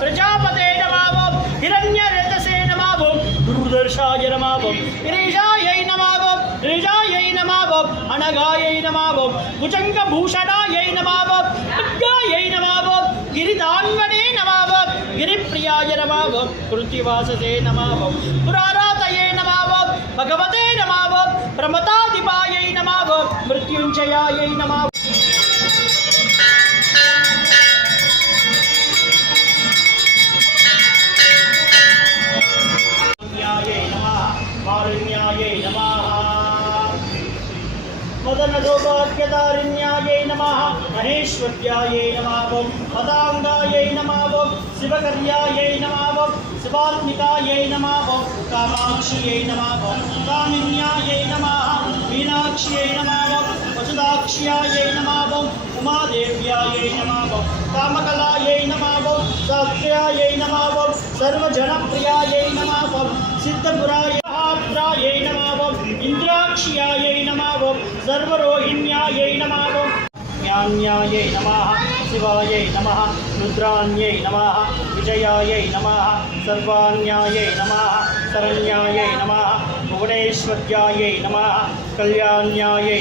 प्रजापते नमः हिरण्यरेतसे नमः दुर्दर्शाय नमः गिरीशायै नमः गिरिजायै नमः अनघायै नमः भुजङ्गभूषणायै नमः दुर्गायै नमः गिरिधान्वने नमः गिरिप्रियाय नमः कृत्तिवाससे नमः पुरारातये नमः भगवते नमः प्रमताधिपायै नमः मृत्युञ्जयायै नमः मदन सौभाग्यदारिण्यायै नमः महेश्वर्यायै नमः मदांगायै नमः शिवकर्यायै नमः शिवात्मिकायै नमः कामाक्षियै नमः कामिन्यायै नमः मीनाक्ष्यै नमः वसुदाक्ष्यायै नमः उमादेव्यायै नमः कामकलायै नमः साक्ष्यायै नमः सर्वजनप्रियायै नमः सिद्धपुरायै नमः इंद्राक्ष्यायै नमः सर्वरोहिण्यायै नमः ज्ञान्यायै नमः शिवायै नमः रुद्राण्यै नमः विजयायै नमः सर्वाण्यायै नमः शरण्यायै नमः भुवनेश्वर्यायै नमः कल्याण्यायै